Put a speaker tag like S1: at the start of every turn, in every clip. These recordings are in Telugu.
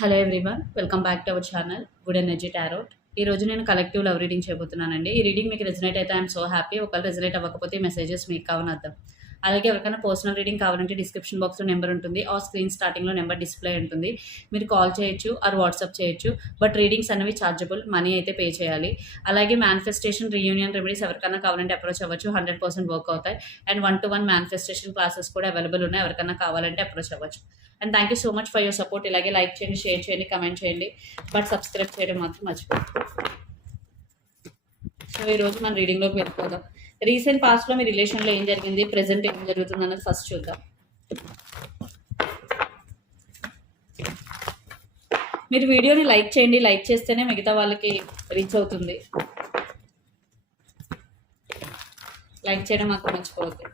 S1: Hello everyone welcome back to our channel good energy tarot ఈ రోజు నేను కలెక్టివ్ లవ్ రీడింగ్ చేయబోతున్నానండి. ఈ రీడింగ్ మీకు రెజనేట్ అయితే ఐఎమ్ సో హ్యాపీ ఒకవేళ రెజనేట్ అవ్వకపోతే మెసేజెస్ మీకు కావని అర్థం అలాగే ఎవరికైనా పర్సనల్ రీడింగ్ కావాలంటే డిస్క్రిప్షన్ బాక్స్లో నెంబర్ ఉంటుంది. ఆ స్క్రీన్ స్టార్టింగ్లో నెంబర్ డిస్ప్లే ఉంటుంది. మీరు కాల్ చేయొచ్చు ఆర్ వాట్సాప్ చేయొచ్చు. బట్ రీడింగ్స్ అనేవి ఛార్జబుల్ మనీ అయితే పే చేయాలి. అలాగే మేనిఫెస్టేషన్ రీయూనియన్ రెమెడీస్ ఎవరికైనా కావాలంటే అప్రోచ్ అవ్వచ్చు. హండ్రెడ్ పర్సెంట్ వర్క్ అవుతాయి. And one to one manifestation classes కూడా అవైలబుల్ ఉన్నాయి. ఎవరికైనా కావాలంటే అప్రోచ్ అవ్వచ్చు. And thank you so much for your support ఇలాగే లైక్ చేయండి షేర్ చేయండి కమెంట్ చేయండి. బట్ సబ్స్క్రైబ్ చేయడం మాత్రం మర్చిపోతుంది సో ఈరోజు మన రీడింగ్లోకి వెళ్ళిపోదాం. రీసెంట్ పాస్ట్లో మీ రిలేషన్లో ఏం జరిగింది? ప్రెసెంట్ ఏం జరుగుతుంది అన్నది ఫస్ట్ చూద్దాం. మీరు వీడియోని లైక్ చేయండి. లైక్ చేస్తేనే మిగతా వాళ్ళకి రీచ్ అవుతుంది. లైక్ చేయడం మాకు మర్చిపోతుంది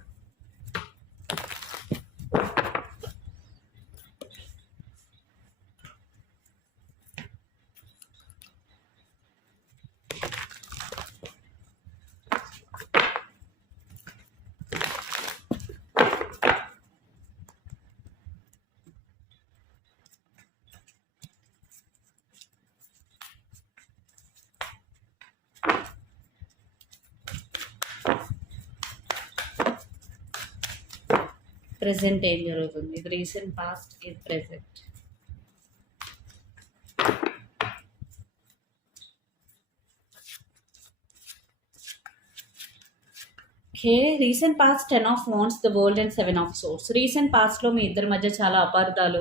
S1: ప్రెసెంట్ ఏం జరుగుతుంది? ఇది రీసెంట్ పాస్ట్ ఇది present okay recent past ten of wands the world and seven of swords. Recent పాస్ట్లో మీ ఇద్దరి మధ్య చాలా అపార్థాలు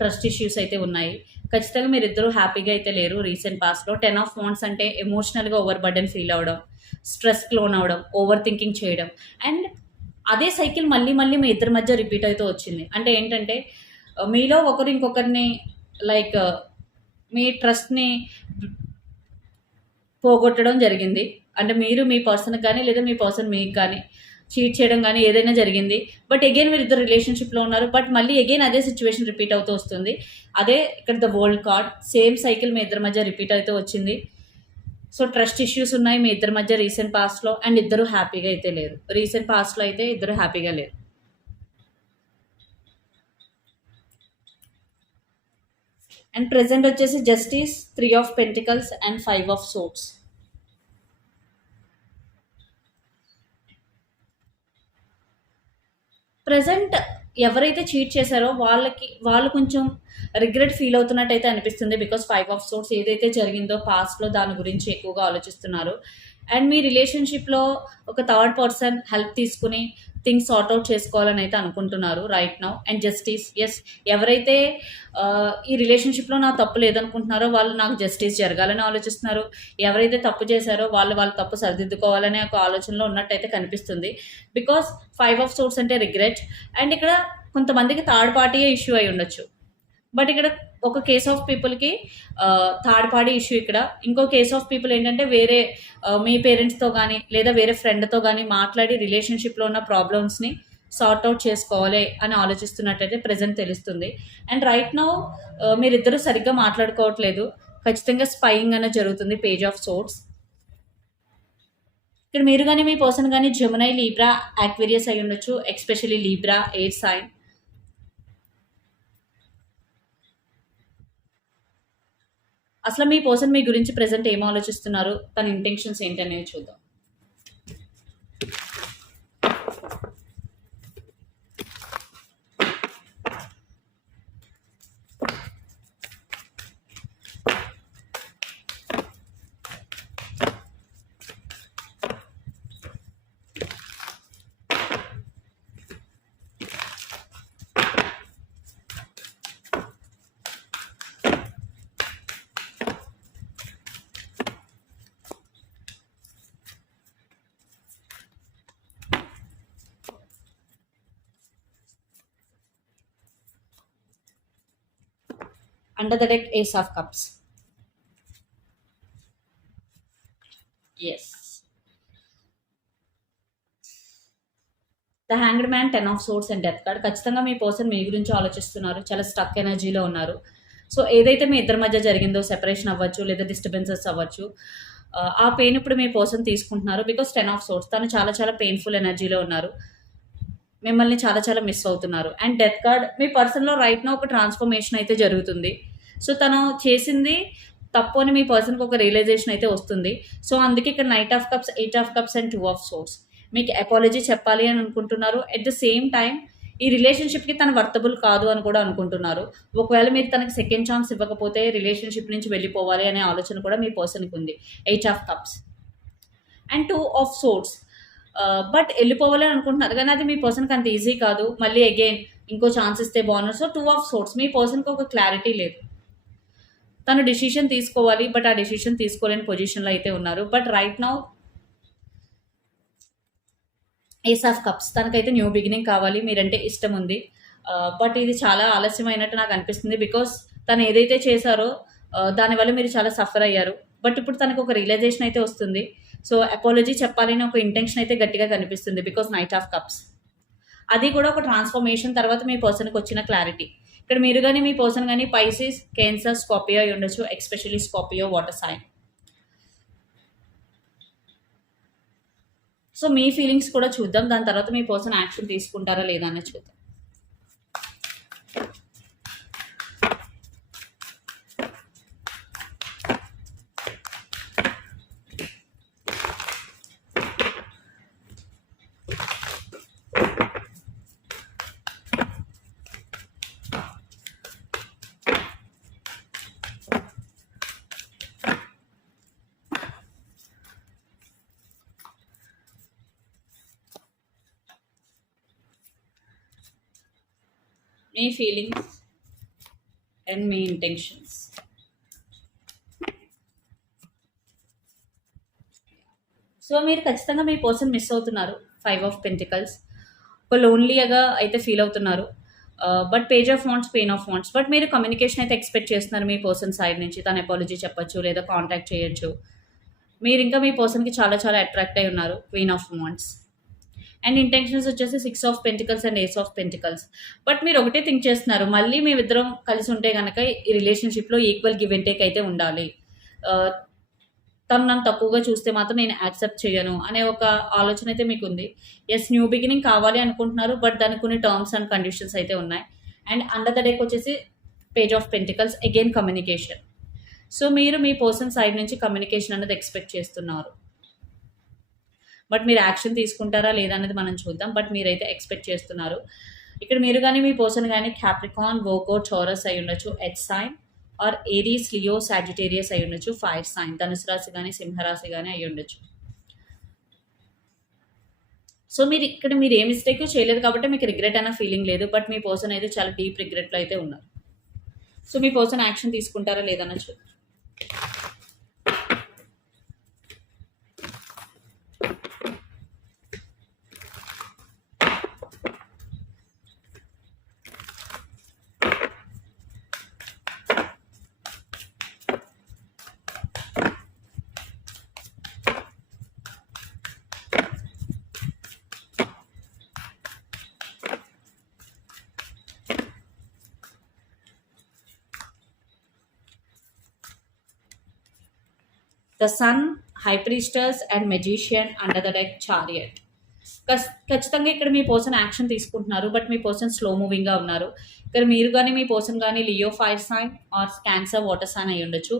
S1: ట్రస్ట్ ఇష్యూస్ అయితే ఉన్నాయి. ఖచ్చితంగా మీరు ఇద్దరు హ్యాపీగా అయితే లేరు రీసెంట్ పాస్ట్లో. టెన్ ఆఫ్ వాన్స్ అంటే ఎమోషనల్గా ఓవర్ బర్డెన్ ఫీల్ అవ్వడం స్ట్రెస్ లోన్ అవడం ఓవర్ థింకింగ్ చేయడం. అండ్ అదే సైకిల్ మళ్ళీ మళ్ళీ మీ ఇద్దరి మధ్య రిపీట్ అవుతూ వచ్చింది. అంటే ఏంటంటే మీలో ఒకరు ఇంకొకరిని లైక్ మీ ట్రస్ట్ని పోగొట్టడం జరిగింది. అంటే మీరు మీ పర్సన్కి కానీ లేదా మీ పర్సన్ మీకు కానీ చీట్ చేయడం కానీ ఏదైనా జరిగింది. బట్ అగైన్ మీరు ఇద్దరు రిలేషన్షిప్లో ఉన్నారు. బట్ మళ్ళీ అగైన్ అదే సిచ్యువేషన్ రిపీట్ అవుతూ వస్తుంది. అదే ఇక్కడ the world card same cycle మీ ఇద్దరి మధ్య రిపీట్ అవుతూ వచ్చింది. సో ట్రస్ట్ ఇష్యూస్ ఉన్నాయి మీ ఇద్దరి మధ్య రీసెంట్ పాస్ట్లో అండ్ ఇద్దరు హ్యాపీగా అయితే లేరు. రీసెంట్ పాస్ట్లో అయితే ఇద్దరు హ్యాపీగా లేరు. అండ్ ప్రెసెంట్ వచ్చేసి justice three of pentacles and five of swords. Present ఎవరైతే చీట్ చేశారో వాళ్ళకి వాళ్ళు కొంచెం రిగ్రెట్ ఫీల్ అవుతున్నట్టయితే అనిపిస్తుంది బికాస్ ఫైవ్ ఆఫ్ సోర్స్ ఏదైతే జరిగిందో పాస్ట్లో దాని గురించి ఎక్కువగా ఆలోచిస్తున్నారు. అండ్ మీ రిలేషన్షిప్లో ఒక థర్డ్ పర్సన్ హెల్ప్ తీసుకుని థింగ్స్ సార్ట్ అవుట్ చేసుకోవాలని అయితే అనుకుంటున్నారు right now and justice yes ఎవరైతే ఈ రిలేషన్షిప్లో నా తప్పు లేదనుకుంటున్నారో వాళ్ళు నాకు జస్టిస్ జరగాలని ఆలోచిస్తున్నారు. ఎవరైతే తప్పు చేశారో వాళ్ళు వాళ్ళ తప్పు సరిదిద్దుకోవాలనే ఒక ఆలోచనలో ఉన్నట్టయితే కనిపిస్తుంది. బికాస్ ఫైవ్ ఆఫ్ సోర్స్ అంటే రిగ్రెట్ అండ్ ఇక్కడ కొంతమందికి థర్డ్ పార్టీయే ఇష్యూ అయి ఉండొచ్చు. బట్ ఇక్కడ ఒక కేస్ ఆఫ్ పీపుల్కి థర్డ్ పార్టీ ఇష్యూ ఇక్కడ. ఇంకో కేస్ ఆఫ్ పీపుల్ ఏంటంటే వేరే మీ పేరెంట్స్తో కానీ లేదా వేరే ఫ్రెండ్తో కానీ మాట్లాడి రిలేషన్షిప్లో ఉన్న ప్రాబ్లమ్స్ని సార్ట్ అవుట్ చేసుకోవాలి అని ఆలోచిస్తున్నట్టయితే ప్రజెంట్ తెలుస్తుంది. అండ్ రైట్ నౌ మీరిద్దరూ సరిగ్గా మాట్లాడుకోవట్లేదు. ఖచ్చితంగా స్పైయింగ్ అనేది జరుగుతుంది పేజ్ ఆఫ్ సోర్ట్స్ ఇక్కడ మీరు కానీ మీ పర్సన్ కానీ జమునై లీబ్రా యాక్వేరియస్ అయి ఉండొచ్చు ఎక్స్పెషలీ లీబ్రా ఎయిర్ సైన్ అసలు మీ పర్సన్ మీ గురించి ప్రజెంట్ ఏం ఆలోచిస్తున్నారు? తన ఇంటెన్షన్స్ ఏంటనేవి చూద్దాం. Under the deck ace of cups. Yes. The hanged man ten of swords and death card ఖచ్చితంగా మీ పర్సన్ మీ గురించి ఆలోచిస్తున్నారు. చాలా స్టక్ ఎనర్జీలో ఉన్నారు. సో ఏదైతే మీ ఇద్దరి మధ్య జరిగిందో సెపరేషన్ అవ్వచ్చు లేదా డిస్టర్బెన్సెస్ అవ్వచ్చు ఆ, ఆ పెయిన్ ఇప్పుడు మీ పర్సన్ తీసుకుంటున్నారు బికాస్ టెన్ ఆఫ్ సోర్స్ తను చాలా చాలా పెయిన్ఫుల్ ఎనర్జీలో ఉన్నారు. మిమ్మల్ని చాలా చాలా మిస్ అవుతున్నారు. అండ్ డెత్ కార్డ్ మీ పర్సన్లో రైట్ నా ఒక ట్రాన్స్ఫర్మేషన్ అయితే జరుగుతుంది. సో తను చేసింది తప్పు అని మీ పర్సన్కి ఒక రియలైజేషన్ అయితే వస్తుంది. సో అందుకే ఇక్కడ knight of cups eight of cups and two of swords మీకు అపాలజీ చెప్పాలి అని అనుకుంటున్నారు. ఎట్ ద సేమ్ టైం ఈ రిలేషన్షిప్కి తను వర్తబుల్ కాదు అని కూడా అనుకుంటున్నారు. ఒకవేళ మీరు తనకి సెకండ్ ఛాన్స్ ఇవ్వకపోతే రిలేషన్షిప్ నుంచి వెళ్ళిపోవాలి అనే ఆలోచన కూడా మీ పర్సన్కి ఉంది. Eight of cups and two of swords but వెళ్ళిపోవాలి అని అనుకుంటున్నారు. కానీ అది మీ పర్సన్కి అంత ఈజీ కాదు. మళ్ళీ అగైన్ ఇంకో ఛాన్స్ ఇస్తే బాగున్నారు సో టూ ఆఫ్ సోర్స్ మీ పర్సన్కి ఒక క్లారిటీ లేదు. తను డిసిషన్ తీసుకోవాలి బట్ ఆ డిసిషన్ తీసుకోలేని పొజిషన్లో అయితే ఉన్నారు. But right now ace of cups తనకైతే న్యూ బిగినింగ్ కావాలి మీరంటే ఇష్టం ఉంది బట్ ఇది చాలా ఆలస్యమైనట్టు నాకు అనిపిస్తుంది బికాస్ తను ఏదైతే చేశారో దానివల్ల మీరు చాలా సఫర్ అయ్యారు. బట్ ఇప్పుడు తనకు ఒక రియలైజేషన్ అయితే వస్తుంది. సో అపాలజీ చెప్పాలని ఒక ఇంటెన్షన్ అయితే గట్టిగా కనిపిస్తుంది బికాస్ నైట్ ఆఫ్ కప్స్ అది కూడా ఒక ట్రాన్స్ఫర్మేషన్ తర్వాత మీ పర్సన్కి వచ్చిన క్లారిటీ ఇక్కడ మీరు కానీ మీ పర్సన్ కానీ పైసిస్ క్యాన్సర్ స్కాపియో అయి ఉండొచ్చు especially Scorpio water sign. So మీ ఫీలింగ్స్ కూడా చూద్దాం దాని తర్వాత మీ పర్సన్ యాక్షన్ తీసుకుంటారా లేదా అనేది చూద్దాం. మీ ఫీలింగ్స్ అండ్ మీ ఇంటెన్షన్స్ సో మీరు ఖచ్చితంగా మీ పర్సన్ మిస్ అవుతున్నారు. ఫైవ్ ఆఫ్ పెంటికల్స్ ఒక లోన్లీగా అయితే ఫీల్ అవుతున్నారు. But page of wands pain of wands but మీరు కమ్యూనికేషన్ అయితే ఎక్స్పెక్ట్ చేస్తున్నారు మీ పర్సన్ సైడ్ నుంచి. తన అపాలజీ చెప్పొచ్చు లేదా కాంటాక్ట్ చేయొచ్చు. మీరు ఇంకా మీ పర్సన్కి చాలా చాలా అట్రాక్ట్ అయి ఉన్నారు. Queen of wands and intentions వచ్చేసి six of pentacles and ace of pentacles but మీరు ఒకటే థింక్ చేస్తున్నారు మళ్ళీ మేమిద్దరం ఇద్దరం కలిసి ఉంటే కనుక ఈ రిలేషన్షిప్లో ఈక్వల్ గివ్ అండ్ టేక్ అయితే ఉండాలి. తను నన్ను తక్కువగా చూస్తే మాత్రం నేను యాక్సెప్ట్ చేయను అనే ఒక ఆలోచన అయితే మీకు ఉంది ఎస్ న్యూ బిగినింగ్ కావాలి అనుకుంటున్నారు బట్ దానికి కొన్ని టర్మ్స్ అండ్ కండిషన్స్ అయితే ఉన్నాయి. అండ్ అండర్ ద డేక్ వచ్చేసి page of pentacles again communication so మీరు మీ పర్సన్ సైడ్ నుంచి కమ్యూనికేషన్ అనేది ఎక్స్పెక్ట్ చేస్తున్నారు. బట్ మీరు యాక్షన్ తీసుకుంటారా లేదా అనేది మనం చూద్దాం. బట్ మీరైతే ఎక్స్పెక్ట్ చేస్తున్నారు. ఇక్కడ మీరు కానీ మీ పర్సన్ కానీ క్యాప్రికాన్ వోకో చోరస్ అయి ఉండొచ్చు. H sign or Aries Leo Sagittarius అయి ఉండొచ్చు. ఫైర్ సైన్ ధనుసు రాశి కానీ సింహరాశి కానీ అయి ఉండొచ్చు. సో మీరు ఇక్కడ మీరు ఏ మిస్టేక్ చేయలేదు కాబట్టి మీకు రిగ్రెట్ అన్న ఫీలింగ్ లేదు. బట్ మీ పర్సన్ అయితే చాలా డీప్ రిగ్రెట్లో అయితే ఉన్నారు. సో మీ పర్సన్ యాక్షన్ తీసుకుంటారా లేదన్న చూద్దాం. The sun high priestess and magician under the deck chariot ఖచ్చితంగా ఇక్కడ మీ పర్సన్ యాక్షన్ తీసుకుంటున్నారు బట్ మీ పర్సన్ స్లో మూవింగ్గా ఉన్నారు. ఇక్కడ మీరు కానీ మీ పర్సన్ కానీ Leo fire sign or Cancer water sign అయి ఉండొచ్చు.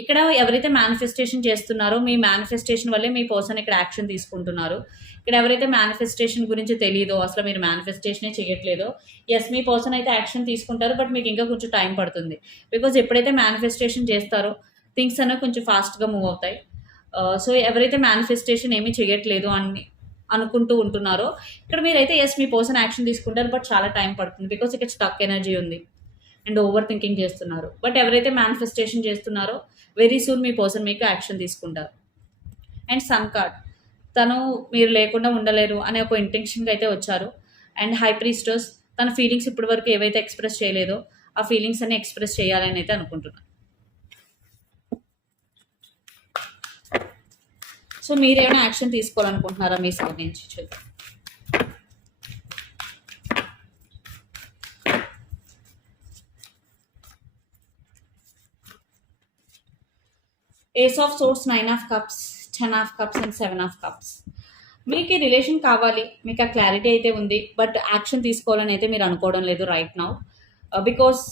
S1: ఇక్కడ ఎవరైతే మేనిఫెస్టేషన్ చేస్తున్నారో మీ మేనిఫెస్టేషన్ వల్లే మీ పర్సన్ ఇక్కడ యాక్షన్ తీసుకుంటున్నారు. ఇక్కడ ఎవరైతే మేనిఫెస్టేషన్ గురించి తెలియదో అసలు మీరు మేనిఫెస్టేషనే చేయట్లేదో ఎస్ మీ పర్సన్ అయితే యాక్షన్ తీసుకుంటారు బట్ మీకు ఇంకా కొంచెం టైం పడుతుంది. బికాజ్ ఎప్పుడైతే మేనిఫెస్టేషన్ చేస్తారో థింగ్స్ అనేవి కొంచెం ఫాస్ట్గా మూవ్ అవుతాయి. సో ఎవరైతే మేనిఫెస్టేషన్ ఏమీ చేయట్లేదు అని అనుకుంటూ ఉంటున్నారో ఇక్కడ మీరైతే ఎస్ మీ పర్సన్ యాక్షన్ తీసుకుంటారు బట్ చాలా టైం పడుతుంది బికాస్ ఇక్కడ స్టక్ ఎనర్జీ ఉంది అండ్ ఓవర్ థింకింగ్ చేస్తున్నారు. బట్ ఎవరైతే మేనిఫెస్టేషన్ చేస్తున్నారో వెరీ సూన్ మీ పర్సన్ మీకు యాక్షన్ తీసుకుంటారు. అండ్ సన్ కార్డ్ తను మీరు లేకుండా ఉండలేరు అనే ఒక ఇంటెన్షన్గా అయితే వచ్చారు. అండ్ హై ప్రీస్టర్స్ తన ఫీలింగ్స్ ఇప్పటి వరకు ఏవైతే ఎక్స్ప్రెస్ చేయలేదో ఆ ఫీలింగ్స్ అన్ని ఎక్స్ప్రెస్ చేయాలని అయితే అనుకుంటున్నాను సో మీరేమైనా యాక్షన్ తీసుకోవాలనుకుంటున్నారా మీ సైడ్ నుంచి? చూద్దాం. Ace of swords nine of cups ten of cups and seven of cups మీకు ఈ రిలేషన్ కావాలి మీకు ఆ క్లారిటీ అయితే ఉంది బట్ యాక్షన్ తీసుకోవాలని అయితే మీరు అనుకోవడం లేదు రైట్ నౌ బికాస్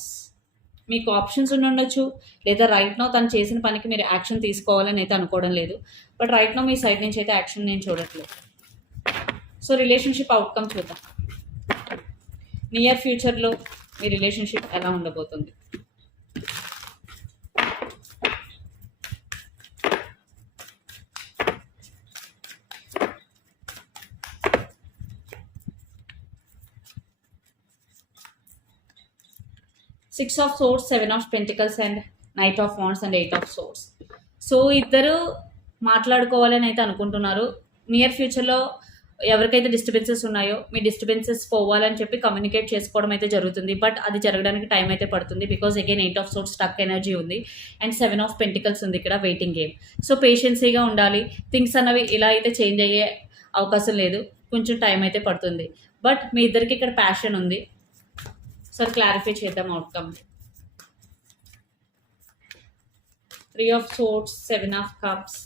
S1: మీకు ఆప్షన్స్ ఉండొచ్చు. లేదా రైట్ నో తను చేసిన పనికి మీరు యాక్షన్ తీసుకోవాలని అయితే అనుకోవడం లేదు. బట్ రైట్ నో మీ సైడ్ నుంచి అయితే యాక్షన్ నేను చూడట్లేదు. సో రిలేషన్షిప్ అవుట్కమ్ చూద్దాం. నియర్ ఫ్యూచర్లో మీ రిలేషన్షిప్ ఎలా ఉండబోతుంది? Six of swords seven of pentacles and knight of wands and eight of swords so ఇద్దరు మాట్లాడుకోవాలని అయితే అనుకుంటున్నారు నియర్ ఫ్యూచర్లో ఎవరికైతే డిస్టర్బెన్సెస్ ఉన్నాయో మీ డిస్టర్బెన్సెస్ పోవాలని చెప్పి కమ్యూనికేట్ చేసుకోవడం అయితే జరుగుతుంది. బట్ అది జరగడానికి టైం అయితే పడుతుంది because again eight of swords stuck energy ఉంది. అండ్ సెవెన్ ఆఫ్ పెంటికల్స్ ఉంది ఇక్కడ వెయిటింగ్ గేమ్ సో పేషెన్సీగా ఉండాలి. థింగ్స్ అన్నవి ఇలా అయితే చేంజ్ అయ్యే అవకాశం లేదు. కొంచెం టైం అయితే పడుతుంది. బట్ మీ ఇద్దరికి ఇక్కడ ప్యాషన్ ఉంది. సార్ క్లారిఫై చేద్దాం outcome three of swords seven of cups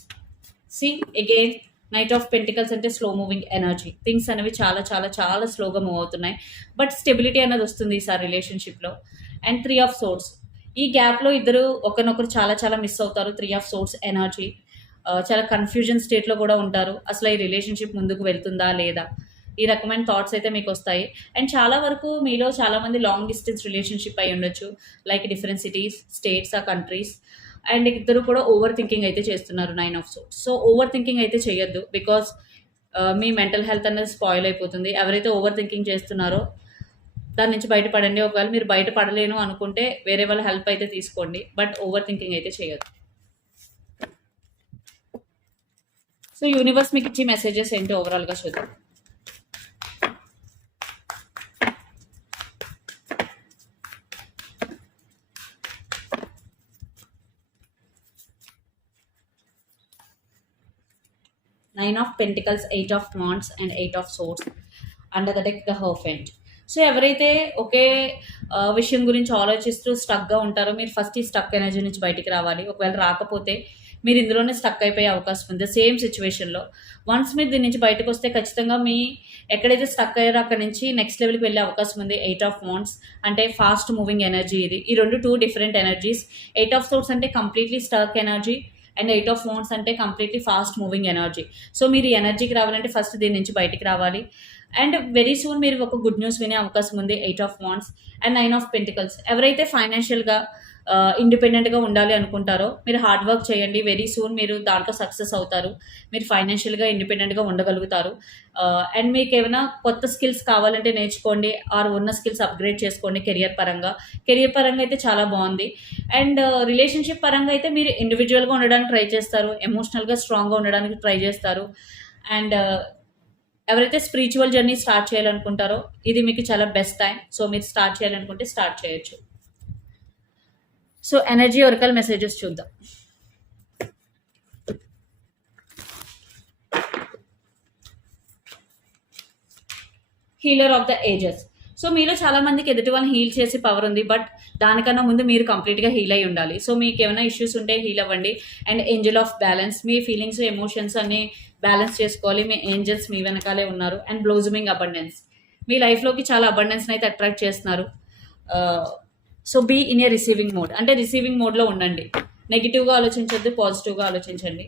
S1: see again knight of pentacles అంటే స్లో మూవింగ్ ఎనర్జీ థింగ్స్ అనేవి చాలా చాలా చాలా స్లోగా మూవ్ అవుతున్నాయి. బట్ స్టెబిలిటీ అనేది వస్తుంది ఈసారి రిలేషన్షిప్లో అండ్ త్రీ ఆఫ్ సోర్స్ ఈ గ్యాప్లో ఇద్దరు ఒకరినొకరు చాలా చాలా మిస్ అవుతారు. త్రీ ఆఫ్ సోర్స్ ఎనర్జీ చాలా కన్ఫ్యూజన్ స్టేట్లో కూడా ఉంటారు. అసలు ఈ రిలేషన్షిప్ ముందుకు వెళ్తుందా లేదా? ఈ రకమైన థాట్స్ అయితే మీకు వస్తాయి అండ్ చాలా వరకు మీలో చాలామంది లాంగ్ డిస్టెన్స్ రిలేషన్షిప్ అయి ఉండొచ్చు. లైక్ డిఫరెంట్ సిటీస్ స్టేట్స్ ఆ కంట్రీస్ అండ్ ఇద్దరు కూడా ఓవర్ థింకింగ్ అయితే చేస్తున్నారు nine of swords so over thinking అయితే చేయొద్దు బికాస్ uh, మీ మెంటల్ హెల్త్ అనేది స్పాయిల్ అయిపోతుంది. ఎవరైతే ఓవర్ థింకింగ్ చేస్తున్నారో దాని నుంచి బయటపడండి. ఒకవేళ మీరు బయటపడలేను అనుకుంటే వేరే వాళ్ళ హెల్ప్ అయితే తీసుకోండి. బట్ ఓవర్ థింకింగ్ అయితే చేయొద్దు. సో యూనివర్స్ మీకు ఇచ్చే మెసేజెస్ ఏంటి ఓవరాల్గా చూద్దాం. Nine of pentacles eight of wands and eight of swords under the deck the hierophant so ఎవరైతే ఒకే విషయం గురించి ఆలోచిస్తూ స్టక్గా ఉంటారో మీరు ఫస్ట్ ఈ స్టక్ ఎనర్జీ నుంచి బయటికి రావాలి. ఒకవేళ రాకపోతే మీరు ఇందులోనే స్టక్ అయిపోయే అవకాశం ఉంది. సేమ్ సిచ్యువేషన్లో వన్స్ మీరు దీని నుంచి బయటకు వస్తే ఖచ్చితంగా మీ ఎక్కడైతే స్టక్ అయ్యారో అక్కడ నుంచి నెక్స్ట్ లెవెల్కి వెళ్ళే అవకాశం ఉంది. ఎయిట్ ఆఫ్ వాన్స్ అంటే ఫాస్ట్ మూవింగ్ ఎనర్జీ ఇది. ఈ రెండు two different energies eight of swords అంటే completely stuck energy and eight of phones అంటే completely fast moving energy. So మీరు ఎనర్జీకి రావాలంటే ఫస్ట్ దీని నుంచి బయటికి రావాలి. అండ్ వెరీ సూన్ మీరు ఒక గుడ్ న్యూస్ వినే అవకాశం ఉంది eight of wands and nine of pentacles. ఎవరైతే ఫైనాన్షియల్గా ఇండిపెండెంట్గా ఉండాలి అనుకుంటారో మీరు హార్డ్ వర్క్ చేయండి వెరీ సూన్ మీరు దాంట్లో సక్సెస్ అవుతారు మీరు ఫైనాన్షియల్గా ఇండిపెండెంట్గా ఉండగలుగుతారు. అండ్ మీకు ఏమైనా కొత్త స్కిల్స్ కావాలంటే నేర్చుకోండి ఆర్ ఉన్న స్కిల్స్ అప్గ్రేడ్ చేసుకోండి కెరియర్ పరంగా. కెరియర్ పరంగా అయితే చాలా బాగుంది. అండ్ రిలేషన్షిప్ పరంగా అయితే మీరు ఇండివిజువల్గా ఉండడానికి ట్రై చేస్తారు ఎమోషనల్గా స్ట్రాంగ్గా ఉండడానికి ట్రై చేస్తారు. అండ్ ఎవరైతే స్పిరిచువల్ జర్నీ స్టార్ట్ చేయాలనుకుంటారో ఇది మీకు చాలా బెస్ట్ టైం సో మీరు స్టార్ట్ చేయాలనుకుంటే స్టార్ట్ చేయొచ్చు. సో ఎనర్జీ ఒరకల్ మెసేజెస్ చూద్దాం. Healer of the ages so మీలో చాలా మందికి ఎదుటి వాళ్ళని హీల్ చేసే పవర్ ఉంది బట్ దానికన్నా ముందు మీరు కంప్లీట్గా హీల్ అయి ఉండాలి. సో మీకు ఏమైనా ఇష్యూస్ ఉంటే హీల్ అవ్వండి. అండ్ ఏంజల్ ఆఫ్ బ్యాలెన్స్ మీ ఫీలింగ్స్ ఎమోషన్స్ అన్ని బ్యాలెన్స్ చేసుకోవాలి. మీ ఏంజల్స్ మీ వెనకాలే ఉన్నారు. అండ్ బ్లౌజమింగ్ అబండెన్స్ మీ లైఫ్లోకి చాలా అబండెన్స్ని అయితే అట్రాక్ట్ చేస్తున్నారు. Uh, so be in a receiving mode అంటే రిసీవింగ్ మోడ్లో ఉండండి. నెగిటివ్గా ఆలోచించొద్దు పాజిటివ్గా ఆలోచించండి.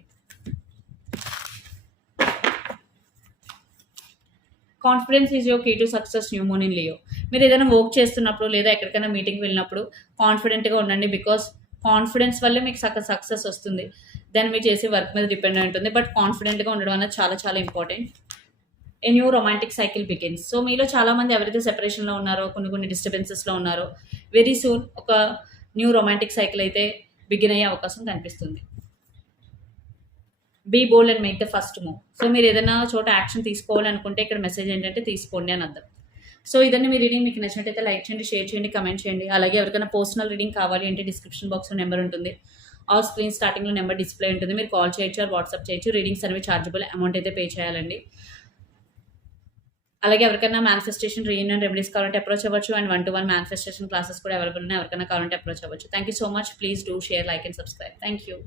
S1: Confidence is your key to success new moon in Leo మీరు ఏదైనా వర్క్ చేస్తున్నప్పుడు లేదా ఎక్కడికైనా మీటింగ్ వెళ్ళినప్పుడు కాన్ఫిడెంట్గా ఉండండి బికాస్ కాన్ఫిడెన్స్ వల్లే మీకు సక్క సక్సెస్ వస్తుంది. దాన్ని మీరు చేసే వర్క్ మీద డిపెండ్ అయి ఉంటుంది. బట్ కాన్ఫిడెంట్గా ఉండడం అనేది చాలా చాలా important a new romantic cycle begins so మీలో చాలామంది ఎవరైతే సెపరేషన్లో ఉన్నారో కొన్ని కొన్ని డిస్టర్బెన్సెస్లో ఉన్నారో వెరీ సూన్ ఒక న్యూ రొమాంటిక్ సైకిల్ అయితే బిగిన్ అయ్యే అవకాశం కనిపిస్తుంది. Be bold and make the first move so మీరు ఏదైనా చోట యాక్షన్ తీసుకోవాలి అనుకుంటే ఇక్కడ మెసేజ్ ఏంటంటే తీసుకోండి అని అర్థం. సో ఇదన్నీ మీ రీడింగ్ మీకు నచ్చినట్టయితే లైక్ చేయండి షేర్ చేయండి కమెంట్ చేయండి. అలాగే ఎవరికైనా పర్సనల్ రీడింగ్ కావాలి అంటే డిస్క్రిప్షన్ బాక్స్లో నెంబర్ ఉంటుంది. ఆ స్క్రీన్ స్టార్టింగ్లో నెంబర్ డిస్ప్లే ఉంటుంది. మీరు కాల్ చేయొచ్చు వాట్సాప్ చేయొచ్చు. రీడింగ్స్ అనేవి చార్జబుల్ అమౌంట్ అయితే పే చేయాలండి. అలాగే ఎవరికైనా మేనిఫెస్టేషన్ రీయూనియన్ రెమెడీస్ కావాలంటే అప్రోచ్ అవ్వచ్చు. And one to one manifestation classes కూడా అవైలబుల్ ఉన్నాయి. ఎవరికైనా కావాలంటే అప్రోచ్ అవ్వచ్చు. Thank you so much please do share like and subscribe thank you